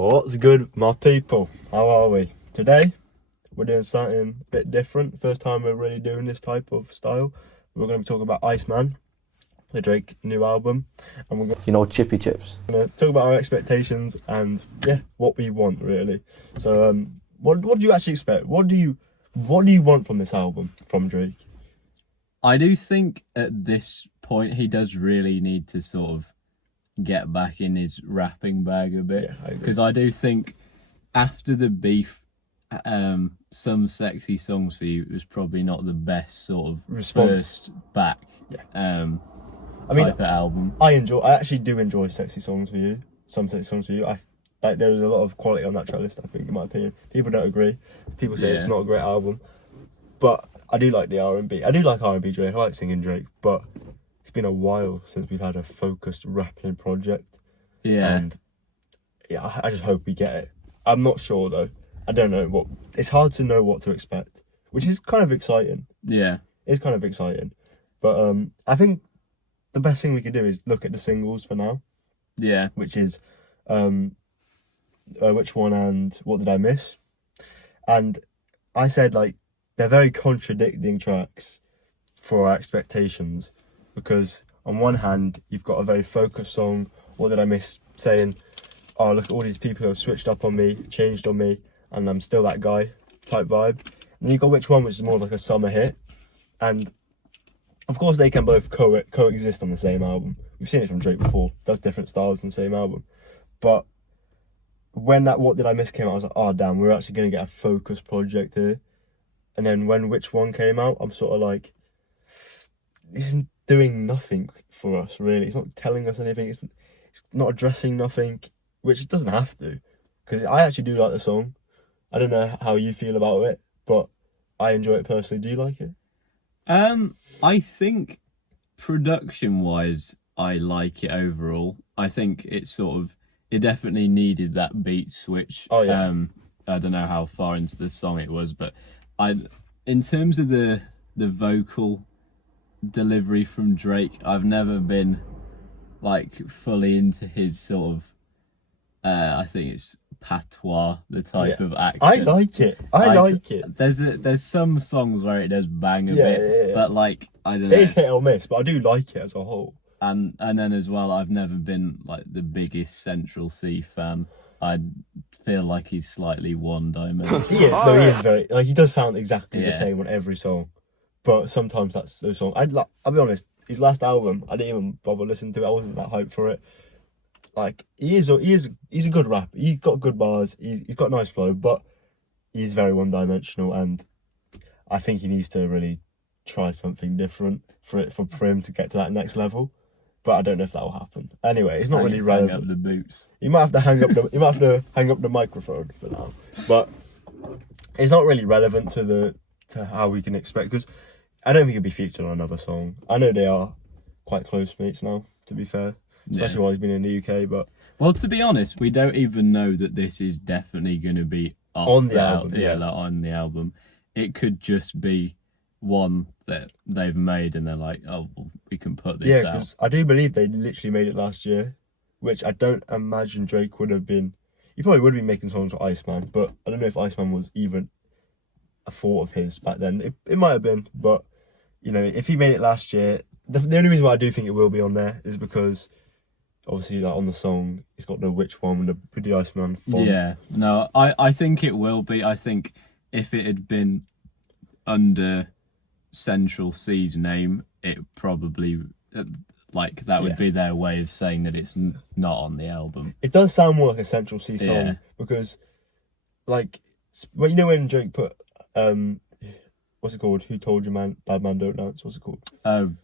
What's good, my people? How are we? Today, we're doing something a bit different. First time we're really doing this type of style. We're going to be talking about Iceman, the Drake new album. And we're going Chippy Chips. to talk about our expectations and, what we want, really. So, what do you actually expect? What do you want from this album, from Drake? I do think at this point he does really need to sort of get back in his rapping bag a bit, because I do think after the beef, Some Sexy Songs for You was probably not the best sort of first back type of album. I actually do enjoy Sexy Songs for You. Some Sexy Songs for You. There was a lot of quality on that track list, I think, in my opinion. People don't agree. People say it's not a great album, but I do like the R&B. I do like R&B Drake. I like singing Drake, but it's been a while since we've had a focused rapping project. And I just hope we get it. I'm not sure though. I don't know it's hard to know what to expect, which is kind of exciting. Yeah. It's kind of exciting. But I think the best thing we can do is look at the singles for now. Yeah. Which is Which One and What Did I Miss? And I said, like, they're very contradicting tracks for our expectations, because on one hand you've got a very focused song, What Did I Miss, saying, oh, look at all these people who have switched up on me, changed on me, and I'm still that guy type vibe. And then you've got Which One, which is more like a summer hit. And of course they can both coexist on the same album. We've seen it from Drake before, does different styles on the same album. But when that What Did I Miss came out, I was like, oh damn, we're actually going to get a focused project here. And then when Which One came out, I'm sort of like, this isn't doing nothing for us, really. It's not telling us anything. It's not addressing nothing, which it doesn't have to. Because I actually do like the song. I don't know how you feel about it, but I enjoy it personally. Do you like it? I think production-wise, I like it overall. I think it definitely needed that beat switch. Oh, yeah. I don't know how far into the song it was, but in terms of the vocal delivery from Drake, I've never been like fully into his sort of I think it's patois, the type of accent. I like it. I like it. There's some songs where it does bang a bit, but like, I don't know. It is hit or miss, but I do like it as a whole. And then as well, I've never been like the biggest Central C fan. I feel like he's slightly one-dimensional. He is very, like, he does sound exactly the same on every song, but sometimes that's those songs. I'll be honest, his last album, I didn't even bother listening to it. I wasn't that hyped for it. Like, he's a good rapper. He's got good bars. He's got a nice flow, but he's very one-dimensional, and I think he needs to really try something different for him to get to that next level. But I don't know if that will happen. Anyway, it's not really relevant. Hang up the boots. You might have to hang up the microphone for now. But it's not really relevant to how we can expect, because I don't think it'll be featured on another song. I know they are quite close mates now, to be fair. Especially while he's been in the UK, but... Well, to be honest, we don't even know that this is definitely going to be on the album. Like on the album. It could just be one that they've made and they're like, oh, well, we can put this out. Yeah, because I do believe they literally made it last year, which I don't imagine Drake would have been... He probably would have been making songs with Iceman, but I don't know if Iceman was even a thought of his back then. It might have been, but, you know, if he made it last year... The only reason why I do think it will be on there is because... Obviously, like, on the song, it's got the Which One with the Iceman font. Yeah, no, I think it will be. I think if it had been under Central C's name, it probably, like, that would be their way of saying that it's not on the album. It does sound more like a Central C song, because, like, well, you know when Drake put, what's it called? Who Told You Bad Man Don't Dance? What's it called? Oh,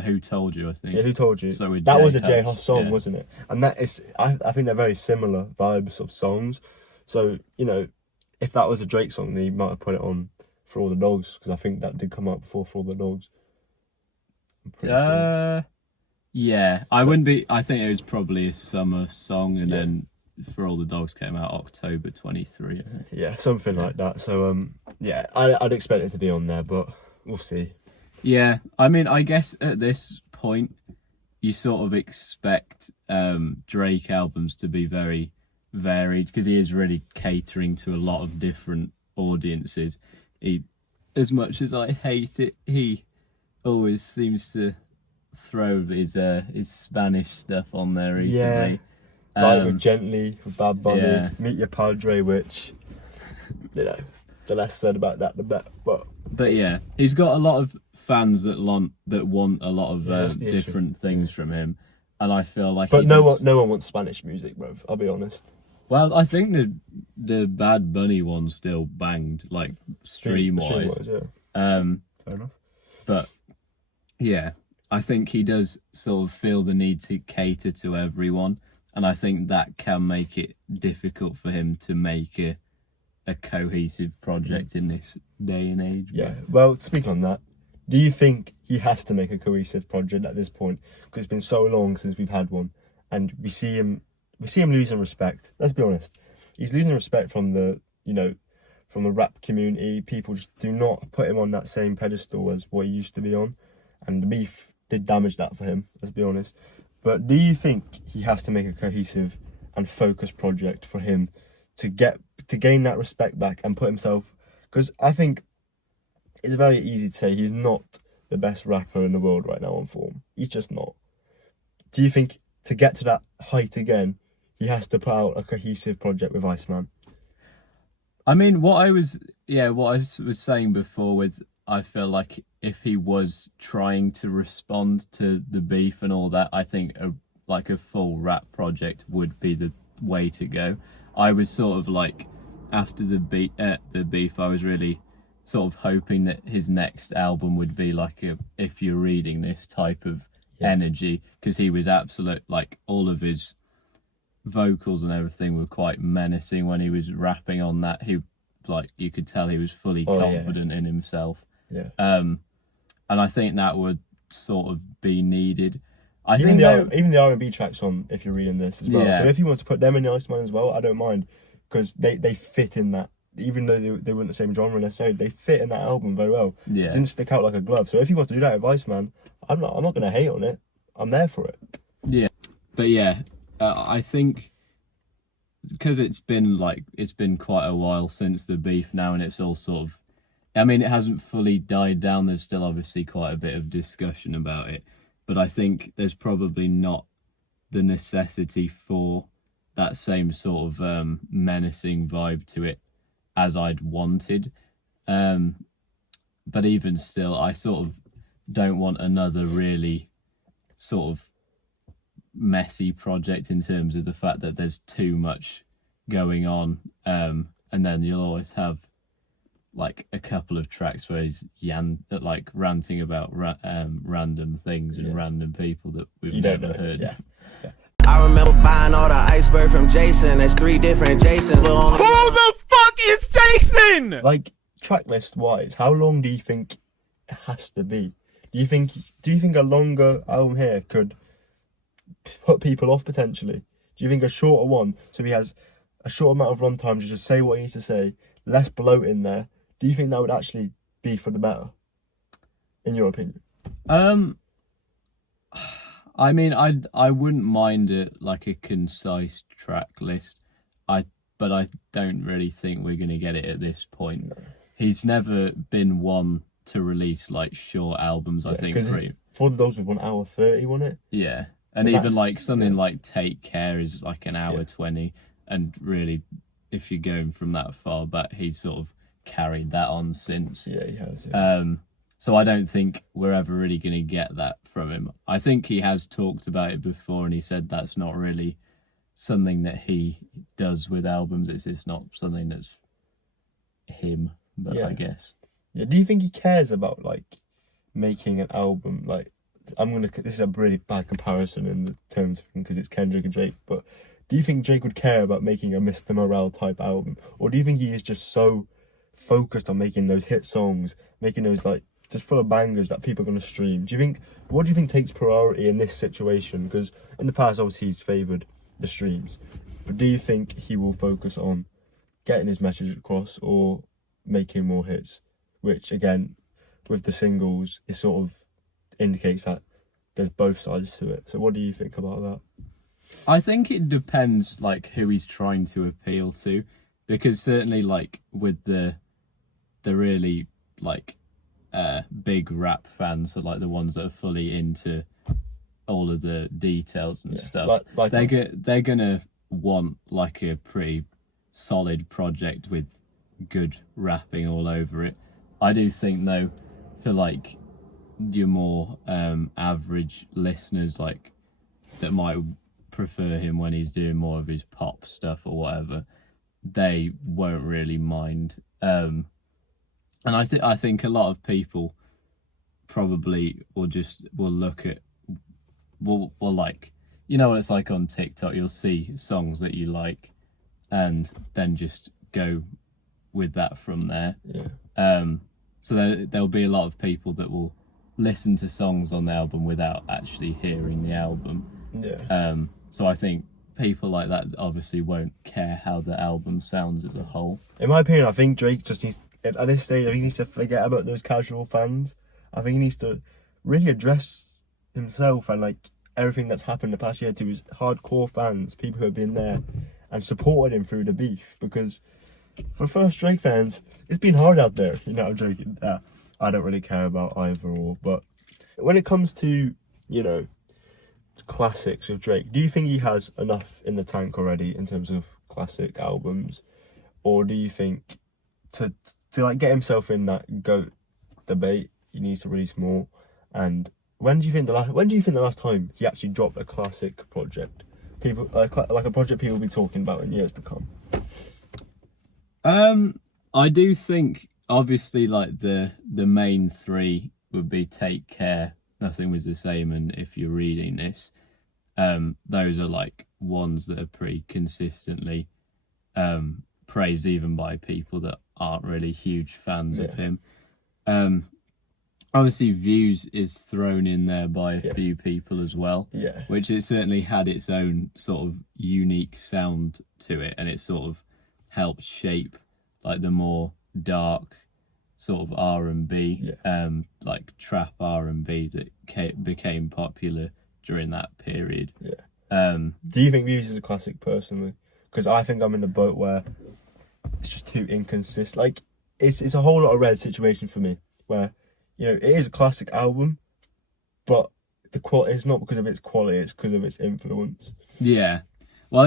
Who Told You, I think. Yeah, Who Told You. So that was a J Hus song, wasn't it? And that is, I think they're very similar vibes of songs. So, you know, if that was a Drake song, then he might have put it on For All the Dogs, because I think that did come out before For All the Dogs. I'm pretty sure. Yeah. I think it was probably a summer song, and then For All the Dogs came out October 23, I think. Yeah, something like that. So, I'd expect it to be on there, but we'll see. Yeah, I mean, I guess at this point, you sort of expect Drake albums to be very varied because he is really catering to a lot of different audiences. He, as much as I hate it, he always seems to throw his Spanish stuff on there recently. Like with Gently, with Bad Bunny, Yeah. Meet Your Padre, which, you know, the less said about that, the better. But yeah, he's got a lot of fans that want a lot of that's the different things from him, and I feel like. But no one wants Spanish music, bro. I'll be honest. Well, I think the Bad Bunny one still banged, like stream wise. Yeah. Fair enough. But yeah, I think he does sort of feel the need to cater to everyone, and I think that can make it difficult for him to make a cohesive project in this day and age. Yeah. Well, to speak on that, do you think he has to make a cohesive project at this point? Because it's been so long since we've had one, and we see him losing respect. Let's be honest. He's losing respect from the rap community. People just do not put him on that same pedestal as what he used to be on. And the beef did damage that for him, let's be honest. But do you think he has to make a cohesive and focused project for him to gain that respect back and put himself... Because I think it's very easy to say he's not the best rapper in the world right now on form. He's just not. Do you think to get to that height again, he has to put out a cohesive project with Iceman? I mean, what I was saying before with, I feel like if he was trying to respond to the beef and all that, I think a full rap project would be the way to go. I was sort of like, after the beef, I was really sort of hoping that his next album would be like If You're Reading This type of energy, because he was absolute, like all of his vocals and everything were quite menacing when he was rapping on that. He, like, you could tell he was fully confident in himself. Yeah. And I think that would sort of be needed. Even the R&B tracks on If You're Reading This as well. Yeah. So if you want to put them in the Iceman as well, I don't mind, because they fit in that. Even though they weren't the same genre necessarily, they fit in that album very well. Yeah. It didn't stick out like a glove. So if you want to do that with Iceman, I'm not going to hate on it. I'm there for it. Yeah. But yeah, I think because it's been quite a while since the beef now, and it's all sort of, I mean, it hasn't fully died down. There's still obviously quite a bit of discussion about it, but I think there's probably not the necessity for that same sort of menacing vibe to it as I'd wanted. But even still, I sort of don't want another really sort of messy project in terms of the fact that there's too much going on, and then you'll always have like a couple of tracks where he's like ranting about random things and random people that we've never heard. Yeah. I remember buying all the iceberg from Jason. There's 3 different Jasons. Who the fuck is Jason? Like, track list wise, how long do you think it has to be? Do you think a longer album here could put people off potentially? Do you think a shorter one, so he has a short amount of runtime to just say what he needs to say, less bloat in there, do you think that would actually be for the better, in your opinion? I mean, I wouldn't mind it like a concise track list, but I don't really think we're going to get it at this point. No. He's never been one to release like short albums. I think for those with 1 hour 30, wasn't it? Yeah, and even like something like Take Care is like an hour 20, and really, if you're going from that far back, he's sort of carried that on since. Yeah, he has. Yeah. So I don't think we're ever really going to get that from him. I think he has talked about it before, and he said that's not really something that he does with albums. It's just not something that's him, but I guess. Yeah. Do you think he cares about like making an album? Like, this is a really bad comparison in the terms of, because it's Kendrick and Drake, but do you think Drake would care about making a Mr. Morale type album? Or do you think he is just so focused on making those hit songs, making those like just full of bangers that people are going to stream? What do you think takes priority in this situation? Because in the past, obviously, he's favoured the streams. But do you think he will focus on getting his message across or making more hits? Which, again, with the singles, it sort of indicates that there's both sides to it. So what do you think about that? I think it depends, like, who he's trying to appeal to, because certainly, like, with the really, like, big rap fans, so like the ones that are fully into all of the details and stuff, they're gonna want like a pretty solid project with good rapping all over it. I do think though, for like your more average listeners, like that might prefer him when he's doing more of his pop stuff or whatever, they won't really mind. And I think a lot of people probably will look at will like, you know what it's like on TikTok, you'll see songs that you like and then just go with that from there. So there'll be a lot of people that will listen to songs on the album without actually hearing the album. So I think people like that obviously won't care how the album sounds as a whole. In my opinion, I think Drake just needs, at this stage, he needs to forget about those casual fans. I think he needs to really address himself and like everything that's happened the past year to his hardcore fans, people who have been there and supported him through the beef. Because for first Drake fans, it's been hard out there. You know, I'm joking. I don't really care about either or. But when it comes to, you know, classics with Drake, do you think he has enough in the tank already in terms of classic albums, or do you think to like get himself in that GOAT debate he needs to release more? And when do you think the last time he actually dropped a classic project, people like a project people will be talking about in years to come? I do think obviously like the main three would be Take Care, Nothing Was the Same, and If You're Reading This. Those are like ones that are pretty consistently praised even by people that aren't really huge fans of him. Obviously Views is thrown in there by a few people as well, which it certainly had its own sort of unique sound to it, and it sort of helped shape like the more dark sort of R&B, like trap R&B that became popular during that period. Do you think Views is a classic personally? Because I think I'm in the boat where it's just too inconsistent. Like it's a whole lot of red situation for me, where, you know, it is a classic album, but the quality is not because of its quality, it's because of its influence. Well,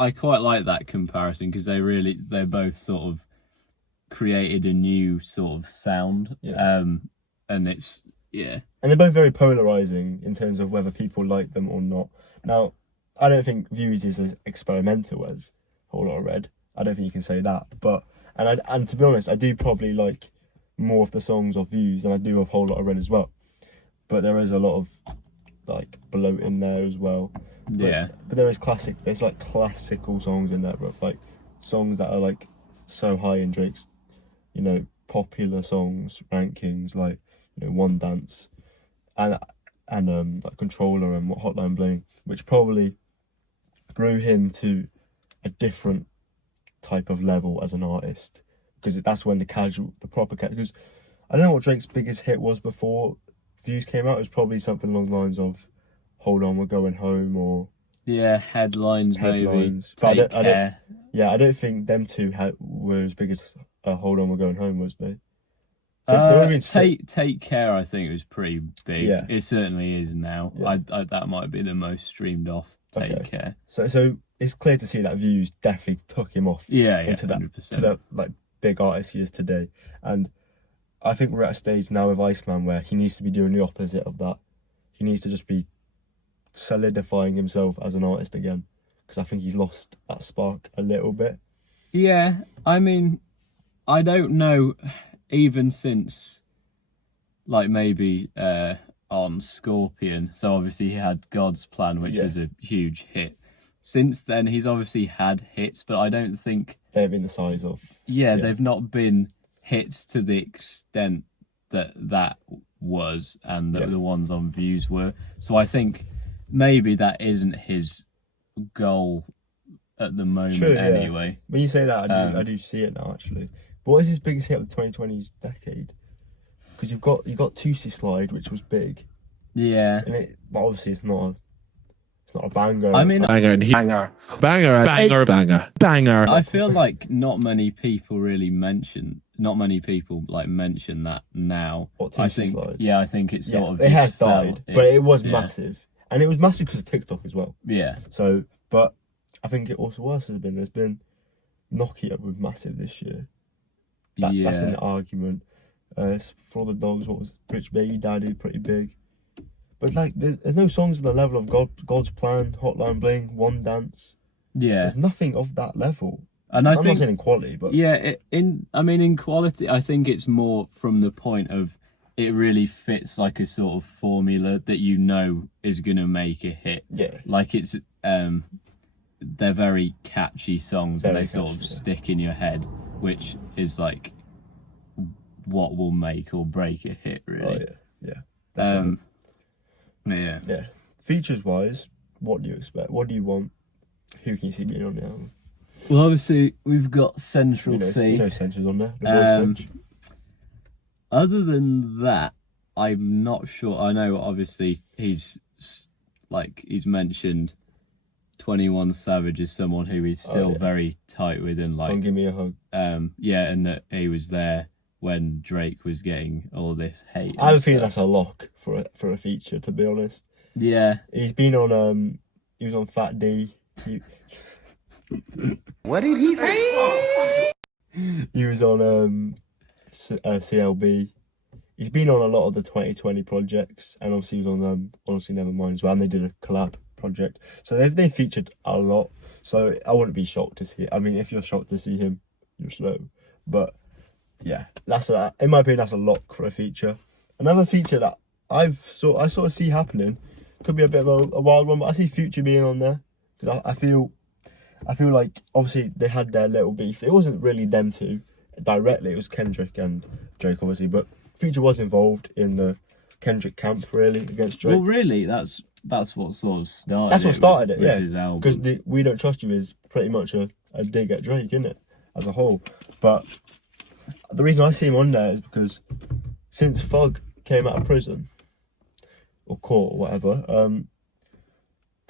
I quite like that comparison, because they both sort of created a new sort of sound. And it's and they're both very polarizing in terms of whether people like them or not. Now, I don't think Views is as experimental as Whole Lot of Red. I don't think you can say that. But and to be honest, I do probably like more of the songs of Views than I do of Whole Lot of Red as well. But there is a lot of like bloat in there as well. But there's like classical songs in there, bro. Like songs that are like so high in Drake's, you know, popular songs rankings, like, you know, One Dance and like Controller and Hotline Bling, which probably grew him to a different type of level as an artist, because that's when the proper casual, because I don't know what Drake's biggest hit was before Views came out. It was probably something along the lines of Hold On, We're Going Home, or Headlines. Maybe. But I don't think them two were as big as Hold On, We're Going Home, was they? Take Care, I think, was pretty big. It certainly is now. That might be the most streamed off Take Care. So it's clear to see that Views definitely took him off into 100%. To the like big artist he is today. And I think we're at a stage now with Iceman where he needs to be doing the opposite of that. He needs to just be solidifying himself as an artist again, because I think he's lost that spark a little bit. I mean, I don't know, even since like maybe on Scorpion, so obviously he had God's Plan, which was a huge hit. Since then he's obviously had hits, but I don't think they've been the size of they've not been hits to the extent that was, and the ones on Views were. So I think maybe that isn't his goal at the moment. Anyway, when you say that, I do see it now actually. But what is his biggest hit of the 2020s decade? Because you got Tootsie Slide, which was big. Yeah. But obviously it's not It's not a banger. I mean, Banger. I feel like not many people mention that now. What, I Teacher think, Slide? yeah, I think it's sort of it has just fell. died, but it was Yeah. massive, and it was massive because of TikTok as well. Yeah, So, but I think it also worse has been there's been Nokia with massive this year. That's an argument. For the dogs, what was Rich Baby Daddy pretty big, but like there's no songs on the level of God's Plan, Hotline Bling, One Dance. yeah. There's nothing of that level. And I'm not saying in quality, but yeah, in quality, I think it's more from the point of it really fits like a sort of formula that you know is gonna make a hit. Yeah. Like it's they're very catchy songs and Very they sort of catchy, yeah. stick in your head, which is like what will make or break a hit, really. Oh yeah. Definitely. Yeah. Yeah. Features wise, what do you expect? What do you want? Who can you see being on the album? Well, obviously we've got Central C. You know Central's on there. The voice Central. Other than that, I'm not sure. I know obviously he's mentioned 21 Savage as someone who he's still very tight with and like Don't give me a hug. yeah, and that he was there when Drake was getting all this hate. I have a feeling that's a lock for a feature, to be honest. Yeah. He's been on he was on Fat D. What did he say? He was on CLB. He's been on a lot of the 2020 projects, and obviously he was on Honestly Nevermind as well, and they did a collab project. So they've featured a lot. So I wouldn't be shocked to see it. I mean, if you're shocked to see him, you're slow. But yeah, in my opinion, that's a lock for a feature. Another feature that I sort of see happening, could be a bit of a wild one, but I see Future being on there because I feel like obviously they had their little beef. It wasn't really them two directly. It was Kendrick and Drake, obviously, but Future was involved in the Kendrick camp really against Drake. Well, really, that's what sort of started. That's what started it, yeah. His album. Because We Don't Trust You is pretty much a dig at Drake, isn't it, as a whole? But the reason I see him on there is because since Thug came out of prison or court or whatever,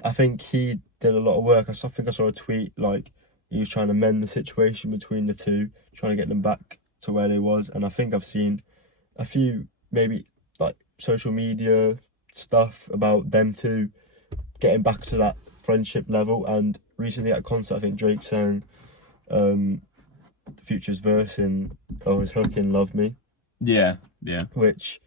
I think he did a lot of work. I think I saw a tweet like he was trying to mend the situation between the two, trying to get them back to where they was. And I think I've seen a few maybe like social media stuff about them two getting back to that friendship level. And recently at a concert, I think Drake sang Future's verse his hook in Love Me. Yeah. Which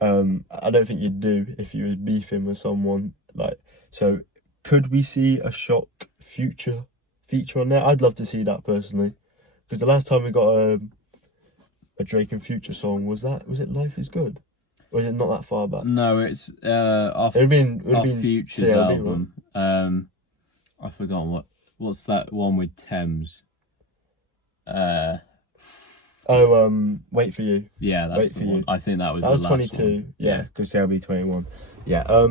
I don't think you'd do if you was beefing with someone. Like, so could we see a Shock Future feature on there? I'd love to see that personally, because the last time we got a Drake and Future song was it Life Is Good, or is it not that far back? No, it's our Future's CLB, album. I forgot what's that one with Thames. Wait For You. Yeah, that's the one. I think that was That was the 22. last one. Yeah, because CLB 21. Yeah.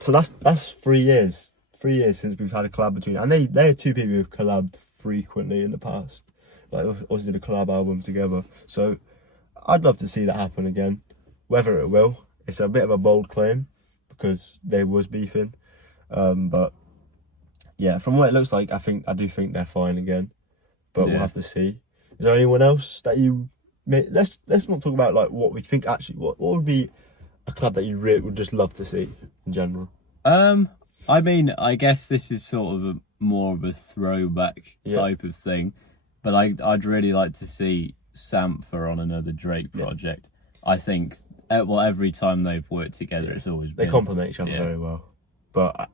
So that's 3 years. 3 years since we've had a collab between, and they're two people who've collabed frequently in the past. Like, also did a collab album together. So I'd love to see that happen again. Whether it will, it's a bit of a bold claim because they was beefing. But yeah, from what it looks like, I do think they're fine again. But we'll have to see. Is there anyone else that you let's not talk about like what we think actually. What would be a club that you really would just love to see in general? I mean, I guess this is sort of more of a throwback type of thing, but I'd really like to see Sampha on another Drake project. I think every time they've worked together, it's always been, they complement each other very well. But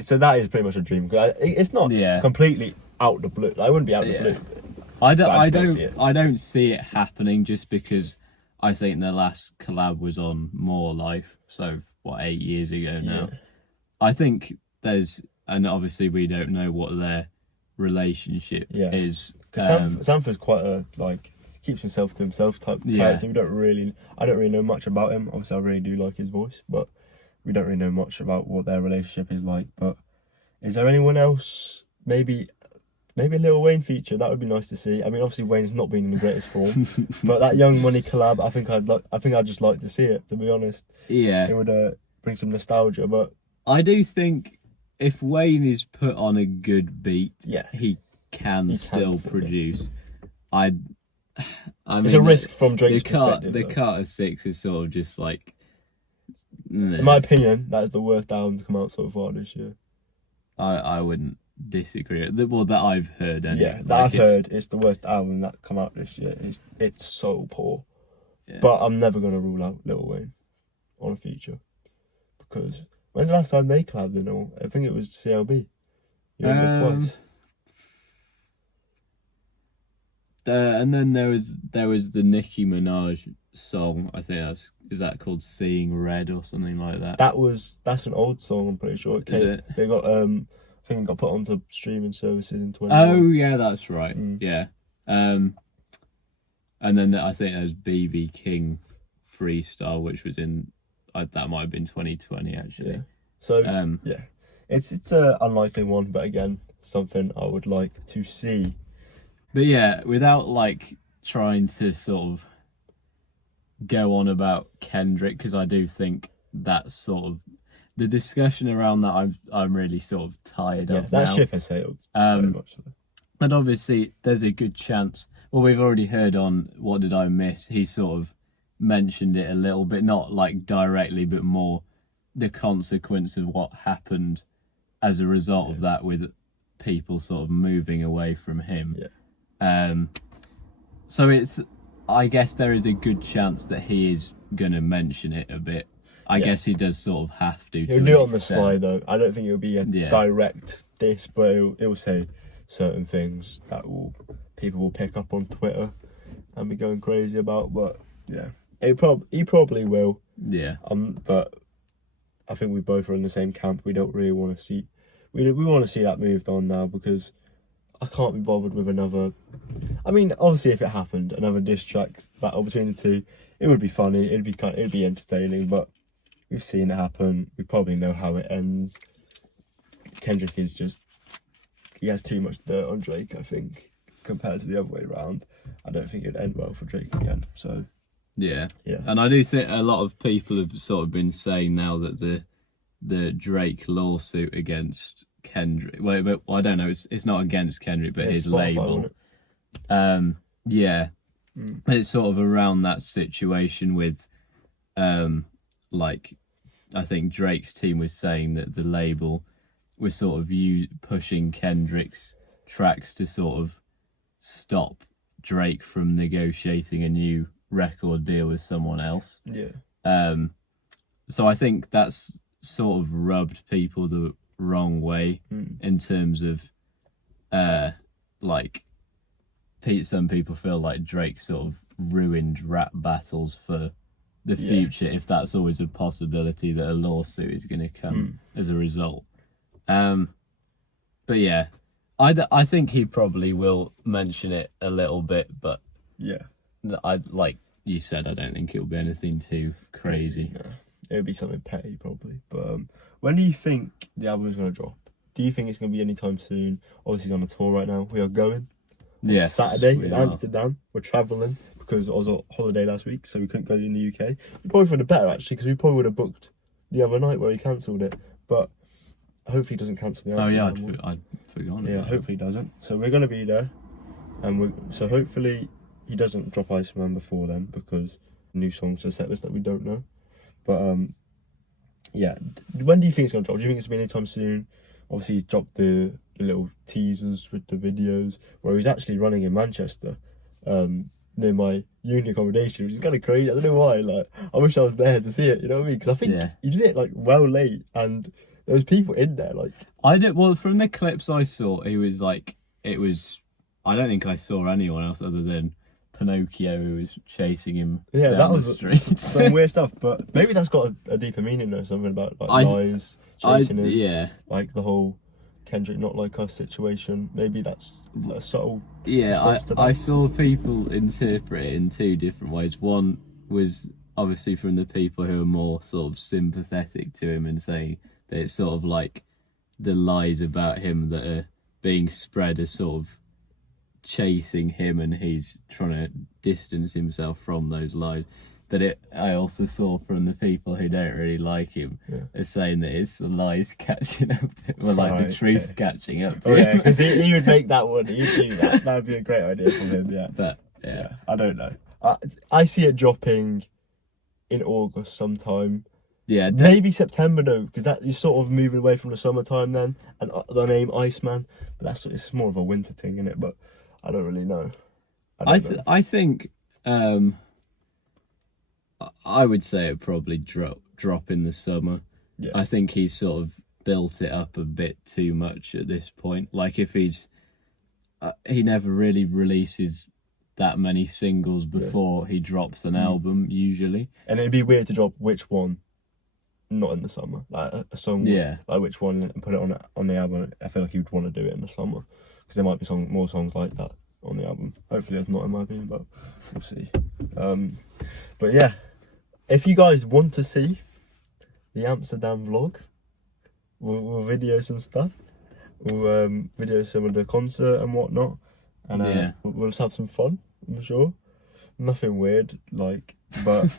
so that is pretty much a dream. It's not completely out the blue. I wouldn't be out the blue. I don't see it happening just because I think their last collab was on More Life, so 8 years ago now. I think and obviously we don't know what their relationship is. Because Sampha's quite a keeps himself to himself type character. I don't really know much about him. Obviously, I really do like his voice, but we don't really know much about what their relationship is like. But is there anyone else? Maybe a Lil Wayne feature. That would be nice to see. I mean, obviously Wayne's not been in the greatest form, but that Young Money collab, I think I'd just like to see it. To be honest, it would bring some nostalgia. But I do think if Wayne is put on a good beat, Yeah. he can still produce. I mean, it's a risk from Drake's perspective. The Carter 6 is sort of just like. In my opinion, that is the worst album to come out so far this year. I wouldn't disagree. Well, that I've heard. Anyway. Yeah, that I've heard it's the worst album that come out this year. It's so poor. Yeah. But I'm never gonna rule out Lil Wayne on a feature because when's the last time they collabed? You know, I think it was CLB. Twice. And then there was the Nicki Minaj song. I think is that called "Seeing Red" or something like that. That's an old song. I'm pretty sure. They got I think it got put onto streaming services in 2021. Oh yeah, that's right. Yeah. And then I think there's BB King Freestyle, which was that might have been 2020 actually. Yeah. So yeah, it's a unlikely one, but again, something I would like to see. But yeah, without like trying to sort of go on about Kendrick, because I do think that's sort of the discussion around that I'm really sort of tired of that now. ship has sailed very much so. But obviously there's a good chance. Well, we've already heard on What Did I Miss, he sort of mentioned it a little bit, not like directly, but more the consequence of what happened as a result of that, with people sort of moving away from him. So I guess there is a good chance that he is going to mention it a bit. I guess he does sort of have to. He'll do it on the slide though. I don't think it'll be a direct diss, but it'll say certain things that people will pick up on Twitter and be going crazy about. But yeah, he probably will. Yeah. But I think we both are in the same camp. We don't really want to see. We want to see that moved on now because I can't be bothered with another. I mean, obviously, if it happened, another diss track battle between the two, it would be funny. It'd be entertaining. But we've seen it happen. We probably know how it ends. Kendrick he has too much dirt on Drake, I think, compared to the other way around. I don't think it'd end well for Drake again. So yeah. And I do think a lot of people have sort of been saying now that the Drake lawsuit against Kendrick. Well, I don't know. It's not against Kendrick, but his label. It's sort of around that situation with, like, I think Drake's team was saying that the label was sort of pushing Kendrick's tracks to sort of stop Drake from negotiating a new record deal with someone else. Yeah. So I think that's sort of rubbed people the wrong way in terms of like some people feel like Drake sort of ruined rap battles for the future, if that's always a possibility that a lawsuit is going to come as a result. But yeah, I think he probably will mention it a little bit, but yeah, like you said, I don't think it'll be anything too crazy. No. It'll be something petty probably. But when do you think the album is going to drop? Do you think it's going to be anytime soon? Obviously, he's on a tour right now. We are going on Saturday in Amsterdam. We're travelling because I was on holiday last week, so we couldn't go in the UK. We probably would have better actually, because we probably would have booked the other night where he cancelled it. But hopefully, he doesn't cancel the Amsterdam. I'd forgotten. Yeah, hopefully he doesn't. So we're going to be there, and so hopefully he doesn't drop Iceman before then, because new songs to set list that we don't know. But yeah, when do you think it's going to drop? Do you think it's going to be anytime soon? Obviously, he's dropped the little teasers with the videos where he's actually running in Manchester, near my uni accommodation, which is kind of crazy. I don't know why. Like, I wish I was there to see it. You know what I mean? Because I think he did it like well late, and there was people in there. Like, well, from the clips I saw, it was. I don't think I saw anyone else other than Pinocchio, who was chasing him. Yeah, down that was the street. some weird stuff, but maybe that's got a deeper meaning or something about like lies, chasing him. Yeah, like the whole Kendrick Not Like Us situation. Maybe that's a subtle. Yeah, I saw people interpret it in two different ways. One was obviously from the people who are more sort of sympathetic to him and saying that it's sort of like the lies about him that are being spread as sort of chasing him, and he's trying to distance himself from those lies. But I also saw from the people who don't really like him are saying that it's the lies catching up to him, or like the truth catching up to him. Because he would make that one. He'd do that. That'd be a great idea from him. Yeah, But yeah, I don't know. I see it dropping in August sometime. yeah, Maybe September though, because that you're sort of moving away from the summertime then, and the name Iceman. But it's more of a winter thing, isn't it? But I don't really know. I think I would say it probably drop in the summer. Yeah. I think he's sort of built it up a bit too much at this point. Like if he never really releases that many singles before he drops an album usually. And it'd be weird to drop which one, not in the summer, like a song. Like which one and put it on the album. I feel like he would want to do it in the summer because there might be more songs like that on the album. Hopefully there's not, in my opinion, but we'll see. But yeah, if you guys want to see the Amsterdam vlog, we'll video some stuff. We'll video some of the concert and whatnot, and we'll just have some fun. I'm sure. Nothing weird, like, but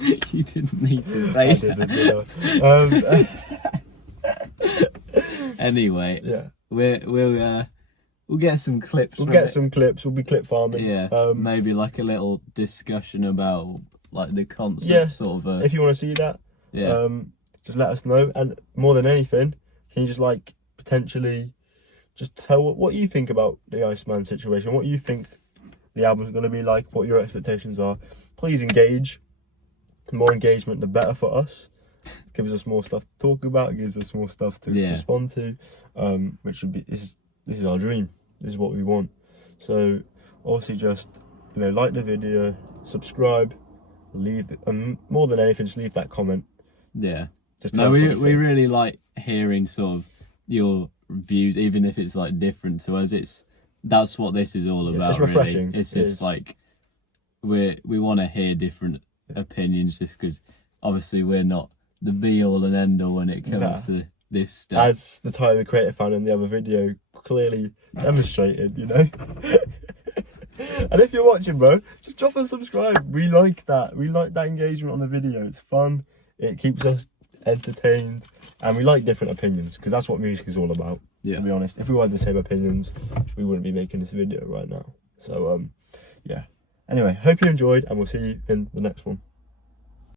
You didn't need to say that. Anyway, we'll get some clips. We'll get some clips. We'll be clip farming. Yeah, maybe like a little discussion about like the concert, sort of. If you want to see that, just let us know. And more than anything, can you just like potentially just tell what you think about the Iceman situation? What you think the album's going to be like? What your expectations are? Please engage. The more engagement, the better for us. Gives us more stuff to talk about. Gives us more stuff to respond to. Which would be this is our dream. This is what we want. So obviously, just like the video, subscribe, more than anything, just leave that comment. Yeah. Just we really like hearing sort of your views, even if it's like different to us. That's what this is all about. It's refreshing. Really. It's just like we want to hear different opinions, just because obviously we're not the be all and end all when it comes to this stuff. As the Tyler the Creator fan in the other video clearly demonstrated, And if you're watching, bro, just drop a subscribe. We like that. We like that engagement on the video. It's fun. It keeps us entertained, and we like different opinions because that's what music is all about. Yeah. To be honest, if we had the same opinions, we wouldn't be making this video right now. So, yeah. Anyway, hope you enjoyed, and we'll see you in the next one.